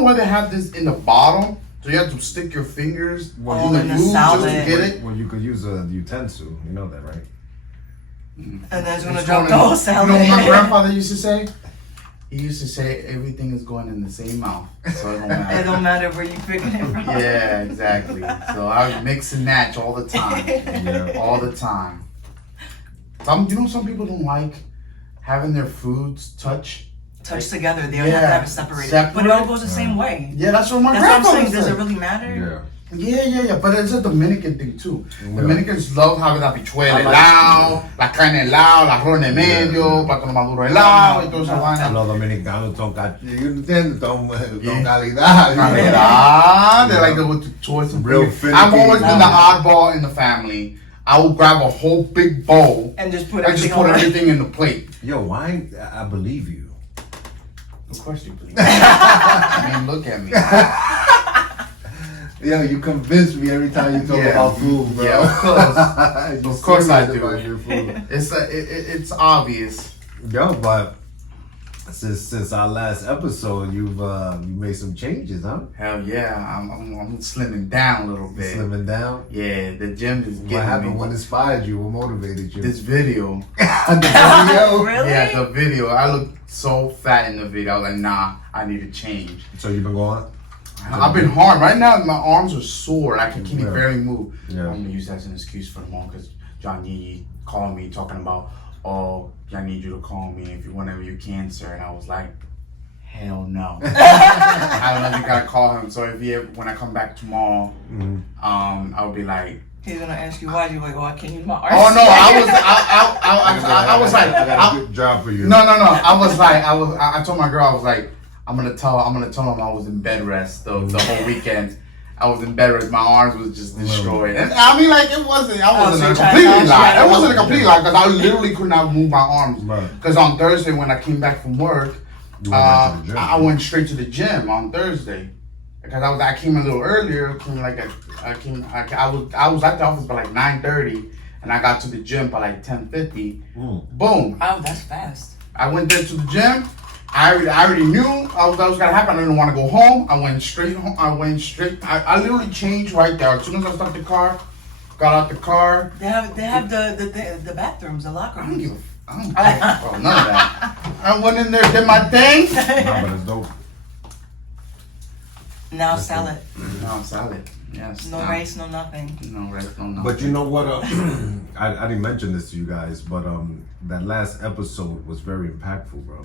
know why they have this in the bottom? So you have to stick your fingers in the salad just to get it? Well, you could use a utensil. You know that, right? And then it's gonna drop the whole salad. You know what my grandfather used to say? He used to say everything is going in the same mouth, so it don't matter. It don't matter where you picking it from. Yeah, exactly. So I would mix and match all the time. All the time. Some people don't like having their foods touch together. They have to have it separated. But it all goes the same way. Yeah, that's what my grandfather grandfather said. said. Does it really matter? Yeah. But it's a Dominican thing too. Dominicans love having la habichuela helado, la carne helado, la arroz en medio, plátano maduro helado y todo eso. Los dominicanos son calidad. They like to go to choice of real. I've always been the oddball in the family. I will grab a whole big bowl and just put everything in the plate. Yo, why? I believe you. Of course you believe me. I mean, look at me. Yeah, you convince me every time you talk about food, bro. Yeah, of course. Of course I do. Your food. It's obvious. Yo, but since our last episode, you made some changes, huh? Hell yeah, I'm slimming down a little bit. Slimming down? Yeah, the gym is getting me. What happened? What inspired you? What motivated you? This video. The video? Really? Yeah, the video. I looked so fat in the video. I was like, nah, I need to change. So you've been going? I've been hard. Right now, my arms are sore. I can barely move. Yeah. I'm going to use that as an excuse for the moment because John Yee called me talking about, oh, I need you to call me whenever you cancer. And I was like, hell no. I don't know if you got to call him. So when I come back tomorrow, I'll be like, he's gonna ask you why. You're like, oh, I can't use my arms. oh no, I was like, I got a good job for you. No. I told my girl, I was like, I'm gonna tell him I was in bed rest the whole weekend. I was in bed rest. My arms was just destroyed, and I mean, like it wasn't. I wasn't a complete lie. It wasn't a complete lie because I literally could not move my arms. Because on Thursday when I came back from work, I went straight to the gym on Thursday. Because I came a little earlier. I was at the office by like 9:30, and I got to the gym by like 10:50. Boom. Oh, that's fast. I went there to the gym. I already knew that was gonna happen. I didn't want to go home. I went straight home. I literally changed right there. As soon as I started the car, got out the car. They have the bathrooms, the locker rooms. I don't care about none of that. I went in there, did my thing. Nah, but it's dope. Now salad. No salad. Yes. No rice, no nothing. No rice, no nothing. But you know what? I didn't mention this to you guys, but that last episode was very impactful, bro.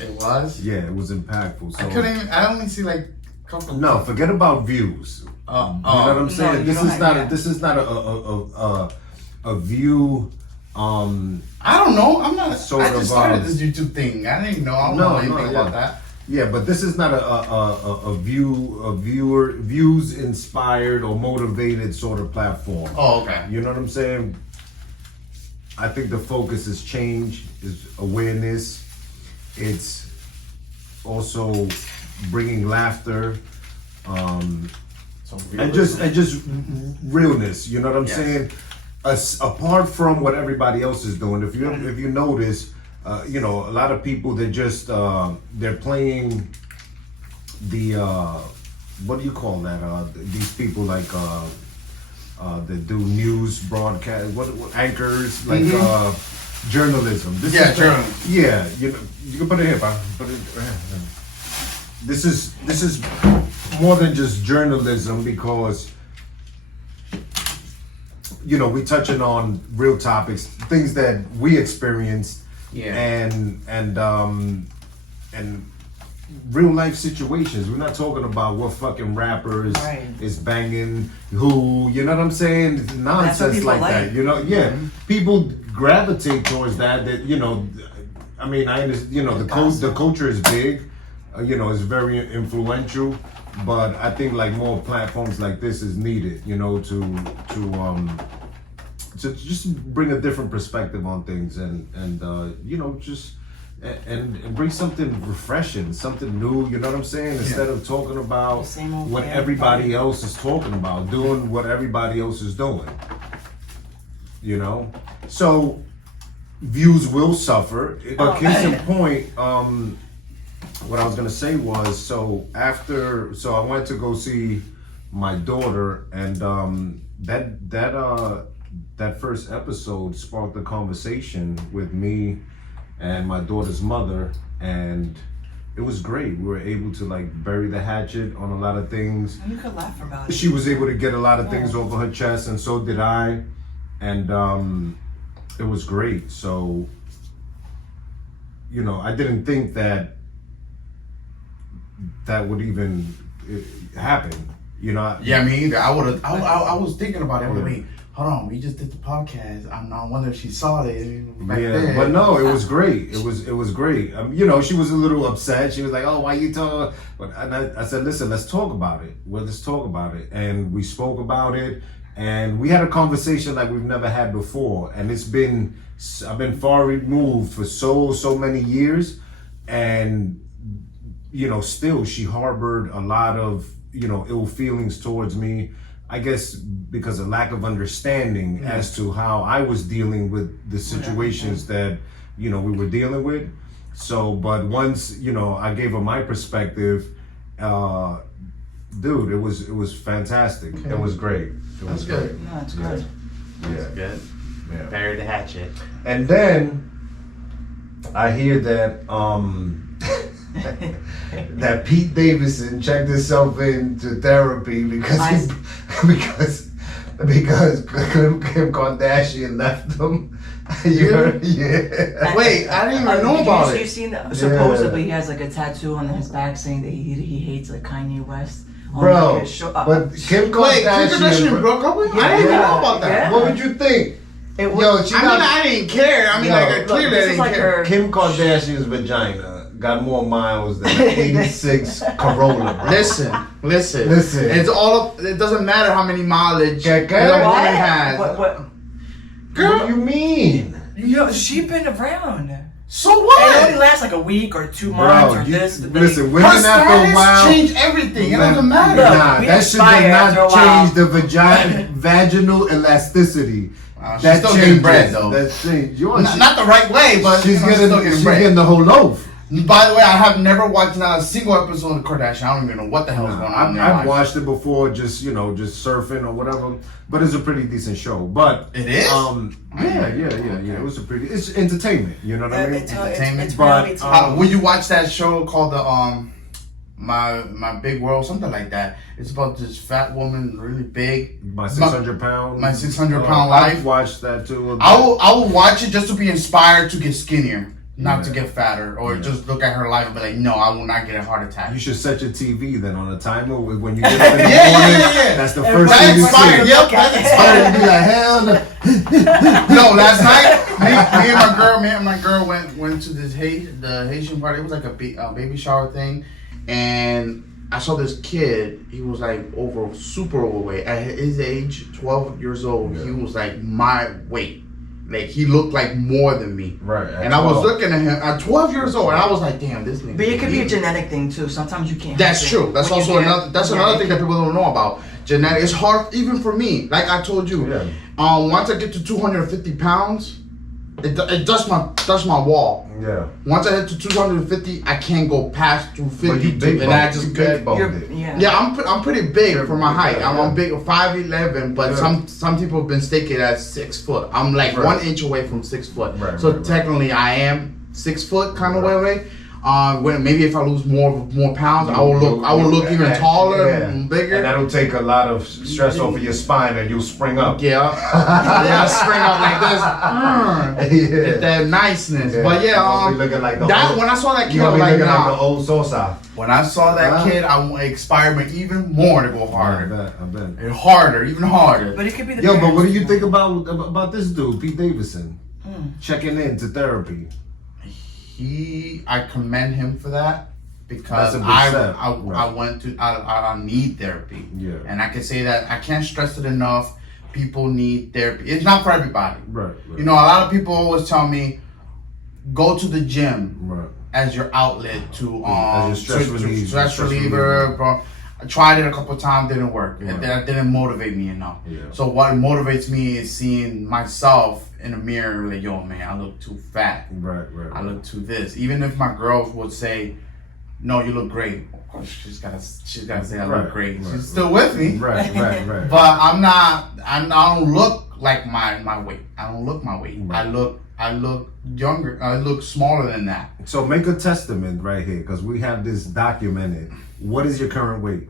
It was? Yeah, it was impactful. So I only see like a couple. No, forget about views. You know what I'm saying? No, this is not a view. I don't know. I'm not. I just started this YouTube thing. I didn't know. I don't know anything about that. Yeah, but this is not a views inspired or motivated sort of platform. Oh, okay. You know what I'm saying? I think the focus has changed. Is awareness. It's also bringing laughter, and just realness. You know what I'm saying? Apart from what everybody else is doing, if you notice, a lot of people they're playing the what do you call that? These people like that do news broadcast, what anchors like. Journalism. Journalism. Yeah, you can put it here, pal. This is more than just journalism because we touching on real topics, things that we experienced, and real life situations. We're not talking about what fucking rappers is banging who. You know what I'm saying? Nonsense like that. People gravitate towards that. I mean, I understand. The culture is big. It's very influential. But I think like more platforms like this is needed. To just bring a different perspective on things and bring something refreshing, something new, you know what I'm saying? Instead of talking about what everybody else is talking about, doing what everybody else is doing. So views will suffer. But case in point, what I was gonna say was, so I went to go see my daughter, and that first episode sparked a conversation with me and my daughter's mother, and it was great. We were able to like bury the hatchet on a lot of things. And you could laugh about it. She was able to get a lot of things over her chest, and so did I, and it was great. So, you know, I didn't think that would even happen. You know. Yeah, me either. I was thinking about it. Wait, hold on. We just did the podcast. I wonder if she saw it back then. But no, it was great. It was great. You know, she was a little upset. She was like, "Oh, why you talking?" But I said, "Listen, let's talk about it. Well, let's talk about it." And we spoke about it, and we had a conversation like we've never had before. And I've been far removed for so many years, and you know, still she harbored a lot of, you know, ill feelings towards me. I guess because of lack of understanding as to how I was dealing with the situations that, you know, we were dealing with. So, but once, you know, I gave her my perspective, dude, it was fantastic. Okay. It was great. It was great. No, that's good. Yeah. That's good. Yeah. Bury the hatchet. And then I hear that that Pete Davidson checked himself into therapy because Kim Kardashian left him. You heard? Yeah. Wait, I didn't even know about it. You've seen that? Supposedly he has like a tattoo on his back saying that he hates like Kanye West. Bro, like but Kim Kardashian broke up with him? I didn't even know about that. Yeah. What would you think? I didn't care. I mean, clearly I didn't care. Kim Kardashian's vagina got more miles than an 86 Corolla, bro. Listen. It's all up. It doesn't matter how many mileage a woman has. What? Girl, what do you mean? She's been around. So what? It only lasts like a week or 2 months or this. Listen, women her after a while change everything. It doesn't matter. Nah, that shit does not change the vaginal elasticity. She's still getting bread though. That's not the right way, but she's getting the whole loaf. By the way, I have never watched not a single episode of Kardashian. I don't even know what the hell is going on. I've watched it before, just surfing or whatever. But it's a pretty decent show. But it is. Yeah. It was it's entertainment. You know what I mean? Entertainment. But when you watch that show called the My Big World, something like that. It's about this fat woman, really big. My 600 pounds. My 600 pound life. I've watched that too. I will watch it just to be inspired to get skinnier. Not to get fatter, or just look at her life and be like, no, I will not get a heart attack. You should set your TV then on a timer when you get up in the morning. Yeah. That's the first thing you see. Yep, that's inspired. You be like, hell no. No, last night, me and my girl went to this the Haitian party. It was like a baby shower thing, and I saw this kid. He was like super overweight. At his age, 12 years old, he was like my weight. Like, he looked like more than me. Right. And I was looking at him at 12 years old, and I was like, damn, this nigga. But it could be a genetic thing, too. Sometimes you can't. That's true. That's also another thing that people don't know about. Genetic. It's hard, even for me. Like I told you, once I get to 250 pounds, it does my wall. Yeah. Once I hit to 250, I can't go past 250, and I just get I'm pretty big for my height. I'm big, 5'11", but some people have been staking at 6 foot. I'm like 1 inch away from 6 foot. So technically, I am 6 foot kind of way. When maybe if I lose more pounds, I will look even taller and bigger. And that'll take a lot of stress off of your spine, and you'll spring up. Yeah, spring up like this. Get that niceness. But when I saw that kid, I was like, nah. Like the old Sosa. When I saw that kid, I inspired me even more to go harder. I bet. And harder, even harder. But it could be the but what do you think about this dude, Pete Davidson, checking into therapy? I commend him for that, because I need therapy. Yeah. And I can say that I can't stress it enough. People need therapy. It's not for everybody. Right. You know, a lot of people always tell me, go to the gym as your outlet to as your stress reliever. Bro. I tried it a couple of times, didn't work. That didn't motivate me enough. Yeah. So what motivates me is seeing myself in the mirror, like, yo, man, I look too fat. Right. I look too this. Even if my girls would say, no, you look great. Of course, she's gotta say I Right, look great. right, She's still with me. Right. But I don't look like my weight. I don't look my weight. Right. I look younger. I look smaller than that. So make a testament right here, because we have this documented. What is your current weight?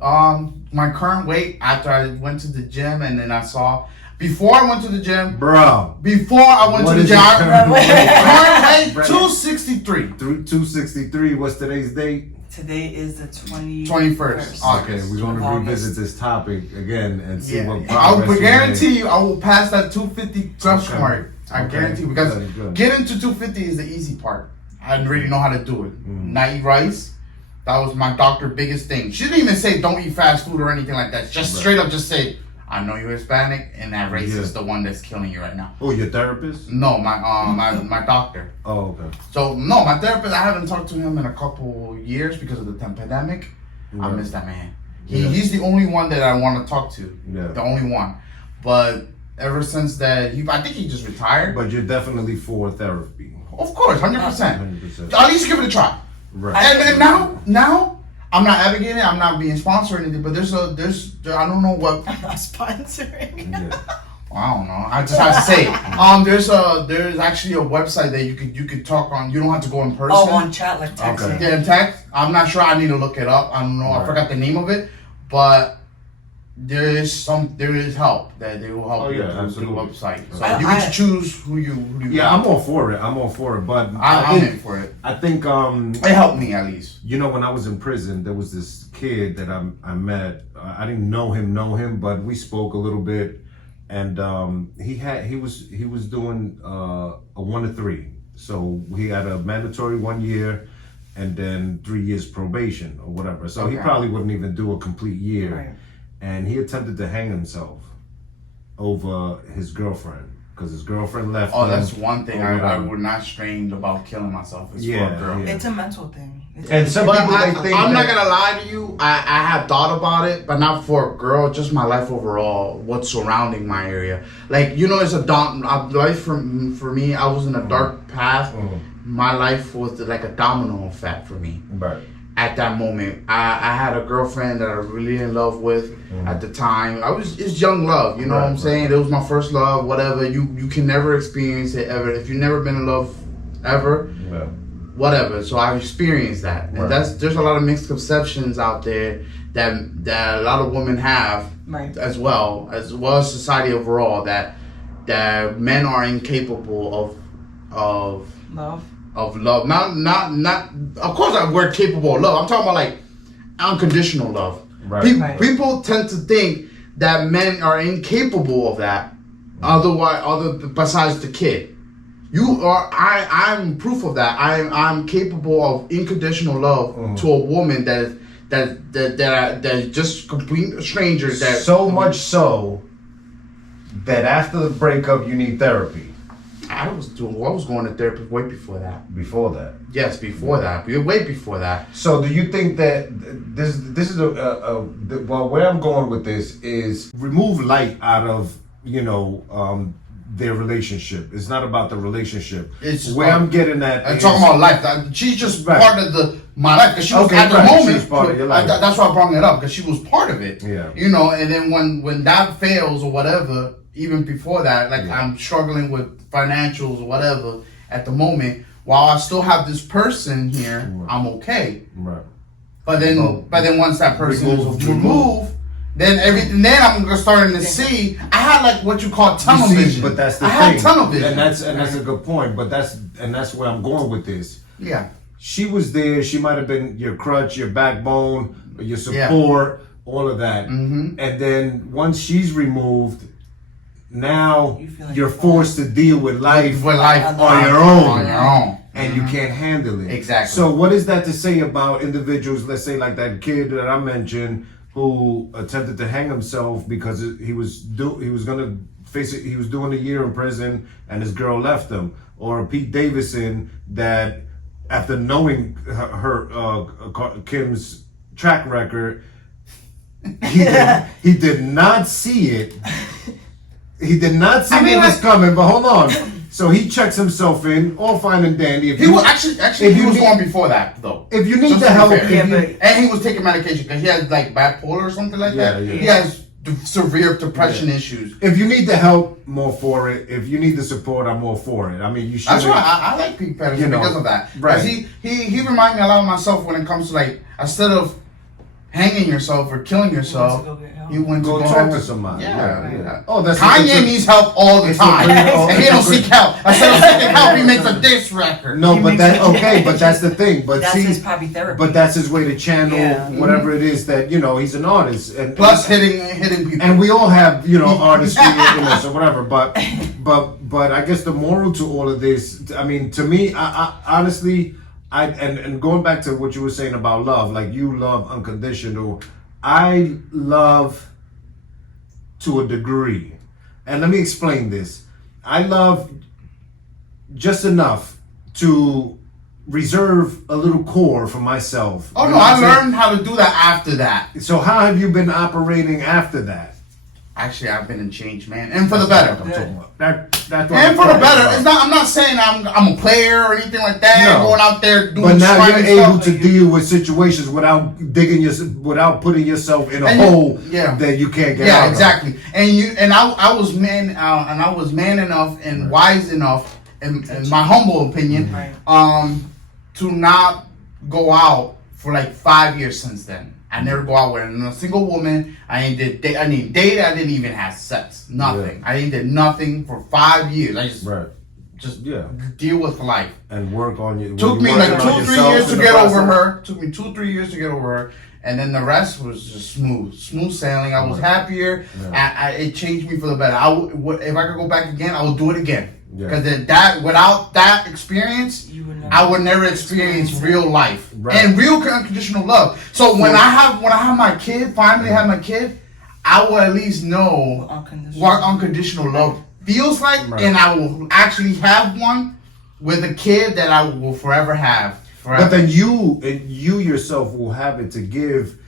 My current weight after I went to the gym and then I saw before I went to the gym. Bro. Before I went to the gym, current weight 263. 263. What's today's date? Today is the 21st. Okay, we're going to revisit this topic again and see what I will progress guarantee you, I will pass that 250 threshold mark. I guarantee you, because Good. getting to 250 is the easy part. I already know how to do it. Not eat rice. That was my doctor's biggest thing. She didn't even say don't eat fast food or anything like that. Just straight up just say, I know you're Hispanic and that race is the one that's killing you right now. Oh, your therapist? No, my doctor. Oh, okay. So no, my therapist, I haven't talked to him in a couple years because of the pandemic. I miss that man. He's the only one that I want to talk to. Yeah. The only one. But ever since that, I think he just retired. But you're definitely for therapy. Of course, 100%. At least give it a try. Right. And now I'm not advocating. I'm not being sponsored or anything. But there's I don't know what. I'm not sponsoring. Yeah. I don't know. I just have to say it. There's actually a website that you could talk on. You don't have to go in person. Oh, on chat like texting. Okay. Yeah, in text. I'm not sure. I need to look it up. I don't know. I forgot the name of it, but there is help that they will help you through the website. So you can choose who you. Yeah, want. I'm all for it. But I'm in for it. I think It helped me at least. You know, when I was in prison, there was this kid that I met. I didn't know him, but we spoke a little bit, and he was doing a 1 to 3. So he had a mandatory 1 year, and then 3 years probation or whatever. So he probably wouldn't even do a complete year. Right. And he attempted to hang himself over his girlfriend because his girlfriend left him. Oh, that's one thing I would not strain about killing myself is for a girl. Yeah. It's a mental thing. And some But people they think I'm not gonna lie to you. I have thought about it, but not for a girl. Just my life overall. What's surrounding my area? Like it's a life for me. I was in a dark path. My life was like a domino effect for me. Right. At that moment, I had a girlfriend that I was really in love with at the time. It's young love, you know what I'm saying? It was my first love, whatever. You can never experience it ever. If you've never been in love ever, whatever. So I've experienced that. And there's a lot of misconceptions out there that a lot of women have as well as society overall that men are incapable of love. Not of course we're capable of love. I'm talking about like unconditional love. Right. People tend to think that men are incapable of that. Besides the kid. I'm proof of that. I'm capable of unconditional love to a woman that is just complete strangers. That so much so that after the breakup you need therapy. I was going to therapy way before that. Before that. Yes, before that. Way before that. So do you think that this is well, where I'm going with this is remove light out of their relationship. It's not about the relationship. It's where I'm getting at. I'm talking about life. She's just part of my life because she was at the moment. She was part of your life. That's why I brought it up because she was part of it. Yeah. And then when that fails or whatever, even before that, I'm struggling with financials or whatever at the moment. While I still have this person here, I'm okay. Right. But then once that person is removed, then I'm starting to see. I had like what you call tunnel vision. But that's the thing. I had tunnel vision, and that's a good point. But that's where I'm going with this. Yeah. She was there. She might have been your crutch, your backbone, your support, all of that. Mm-hmm. And then once she's removed, now you're forced to deal with life on your own. And you can't handle it. Exactly. So what is that to say about individuals, let's say like that kid that I mentioned who attempted to hang himself because he was gonna face it, he was doing a year in prison and his girl left him, or Pete Davidson that after knowing her Kim's track record, he did not see it. He did not see it was coming, but hold on. So he checks himself in, all fine and dandy. If He was actually he was on before that though. If you need Just the to be help, fair. And he was taking medication because he had like bipolar or something like that. Yeah. He has severe depression issues. if you need the help, more for it. If you need the support, I'm all for it. I mean, you should. That's why I like Pete Patterson because of that. Right. He reminds me a lot of myself when it comes to like instead of hanging yourself or killing yourself, you went to go go talk help to somebody. Yeah. Oh, that's Kanye needs help all the time, and he don't seek help. Instead of seeking help, he makes a diss record. No, but that okay, but that's the thing. But that's see, his probably therapy. but that's his way to channel whatever it is that he's an artist, and Plus hitting people. and we all have artistry in us or whatever. But I guess the moral to all of this, I mean, to me, I honestly, and going back to what you were saying about love, like you love unconditional. I love to a degree. And let me explain this. I love just enough to reserve a little core for myself. Oh no, I learned how to do that after that. So how have you been operating after that? Actually, I've been in change, man, and for the better. That's what And for the better. It's not. I'm not saying I'm a player or anything like that. No. Going out there doing. But now you're able stuff. to deal with situations without without putting yourself in a And hole yeah. that you can't get out. Yeah, of. exactly. And I was man enough and wise enough, in my humble opinion, to not go out for like 5 years since then. I never go out with a single woman. I didn't date. I didn't even have sex. Nothing. Yeah. I did nothing for 5 years. I just deal with life. And work on you. Took me like 2-3 years to get over her. Took me 2-3 years to get over her. And then the rest was just smooth sailing. I was happier. Yeah. It changed me for the better. If I could go back again, I would do it again. Because without that experience, I would never experience real life and real unconditional love. So when I have my kid, finally have my kid, I will at least know what unconditional love feels like, and I will actually have one with a kid that I will forever have. Forever. But then you yourself will have it to give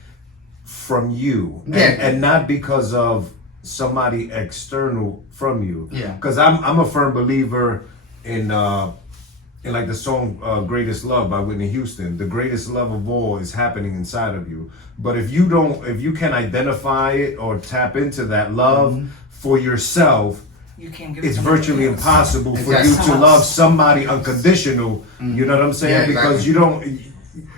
from you, and not because of somebody external from you. Yeah. Because I'm a firm believer in like the song "Greatest Love" by Whitney Houston. The greatest love of all is happening inside of you. But if you can identify it or tap into that love for yourself, you can't give it's virtually impossible for you to love somebody unconditional. You know what I'm saying? Yeah, because you don't.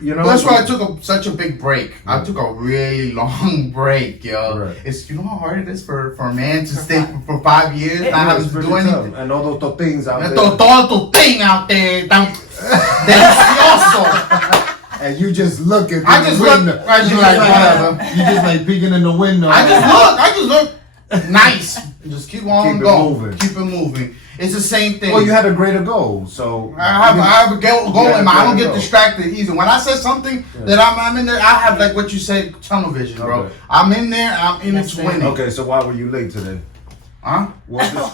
That's why I took such a big break. I took a really long break, yo. Right. It's how hard it is for a man to stay for 5 years, not having to do anything. And all those things out there. Todo tu thing out there, tan delicioso. And you just look at I just look. I just like whatever. You just like peeking in the window. I just look nice. Just keep on going. Keep it moving. It's the same thing. Well, you had a greater goal, so I have a goal in mind. I don't get distracted easy. When I said something that I'm in there, I have like what you said, tunnel vision, bro. Okay. I'm in there. I'm in it to win. Okay, so why were you late today? Huh? What this?